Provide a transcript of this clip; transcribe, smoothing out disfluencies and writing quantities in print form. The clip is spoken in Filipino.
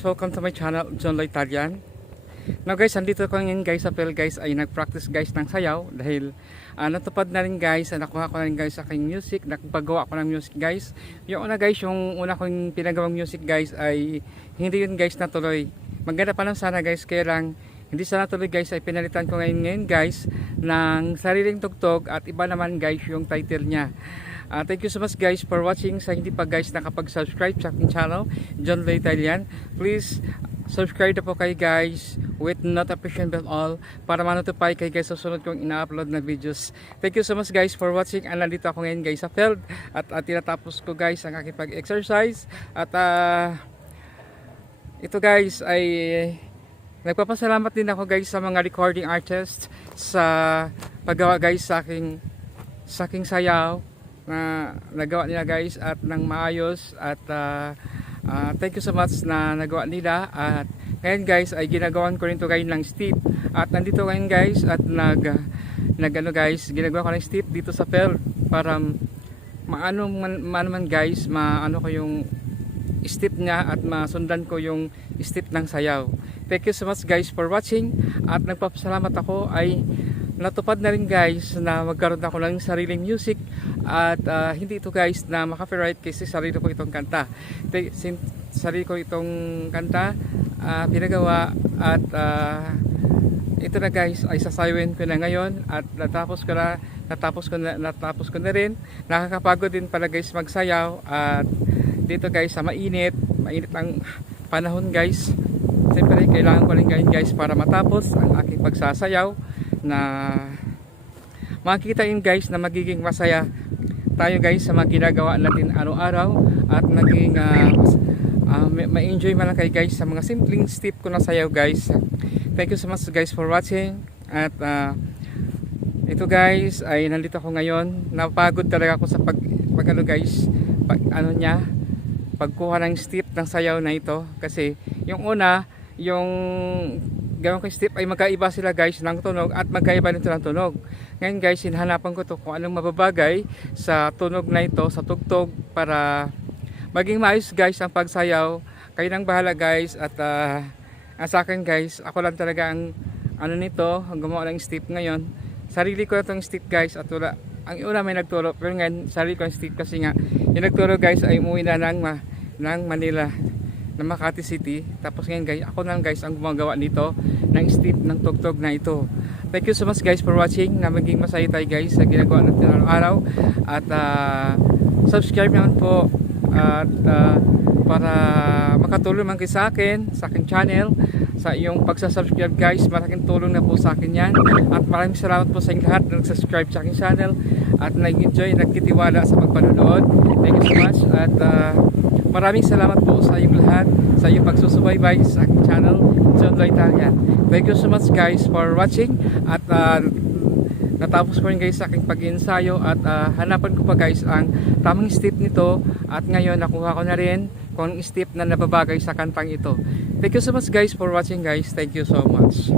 guys, welcome to my channel, John Lloyd Talian. Now guys, andito ko ngayon guys sa Phil guys ay nag-practice guys ng sayaw dahil natupad na rin guys, nakuha ko na rin guys sa aking music, nakapagawa ko ng music guys. Yung una guys, yung una kong pinagawang music guys ay hindi yun guys natuloy. Maganda pa lang sana guys, kaya lang hindi sana natuloy guys ay pinalitan ko ngayon guys ng sariling tugtog at iba naman guys yung title niya. Thank you so much guys for watching. Sa hindi pa guys nakapag-subscribe sa aking channel, John Lloyd Talian, please subscribe na po kayo guys with notification bell all para ma-notify kayo guys sa sunod kong ina-upload na videos. Thank you so much guys for watching. Nandito ako ngayon guys sa field at tinatapos ko guys ang aking pag-exercise at ito guys ay nagpapasalamat din ako guys sa mga recording artists sa paggawa guys sa aking sayaw na nagawa nila guys at ng maayos at thank you so much na nagawa nila. At ngayon guys ay ginagawan ko rin to guys ng steep at nandito ngayon guys at ginagawa ko ng steep dito sa field para maano man guys maano ko yung step niya at masundan ko yung step ng sayaw. Thank you so much guys for watching at nagpapasalamat ako ay natupad na rin guys na magkaroon ako ng sariling music at hindi ito guys na maka-copyright kasi sarili ko itong kanta. Sarili ko itong kanta pinagawa at ito na guys ay sasayawin ko na ngayon at natapos ko na rin. Nakakapagod din pala guys magsayaw at dito guys sa mainit ang panahon guys. Siyempre kailangan ko rin guys para matapos ang aking pagsasayaw na makikita yun guys na magiging masaya tayo guys sa mga ginagawa natin araw-araw at magiging ma-enjoy man lang kayo guys sa mga simpleng step ko na sayaw guys. Thank you so much guys for watching at ito guys ay nandito ako ngayon. Napagod talaga ako sa pagkuha ng step ng sayaw na ito kasi yung una yung gawin ko step ay magkaiba sila guys ng tunog at magkaiba nito ng tunog. Ngayon guys, hinahanapan ko to kung anong mababagay sa tunog na ito, sa tugtog para maging maayos guys ang pagsayaw. Kayo nang bahala guys at sa akin guys, ako lang talaga ang nito, ang gumawa ng step ngayon. Sarili ko na itong step guys at wala. Ang una may nagturo pero ngayon sarili ko ang step kasi nga yung nagturo guys ay umuwi na ng Manila na Makati City. Tapos ngayon guys, ako lang guys ang gumagawa nito ng step ng tugtog na ito. Thank you so much guys for watching na maging masaya tayo guys sa ginagawa natin araw-araw at subscribe naman po at para makatulong man kayo sa akin sa aking channel sa iyong pagsasubscribe guys, malaking tulong na po sa akin yan at maraming salamat po sa inyong lahat na nagsubscribe sa aking channel at nag-enjoy, nagtitiwala sa pagpanonood. Thank you so much at maraming salamat po sa iyong lahat sa iyong pagsusubaybay sa aking channel, John Lloyd Talian. Thank you so much guys for watching at natapos ko rin guys sa aking pag-iensayo at hanapan ko pa guys ang tamang step nito at ngayon nakuha ko na rin kung step na nababagay sa kantang ito. Thank you so much guys for watching guys. Thank you so much.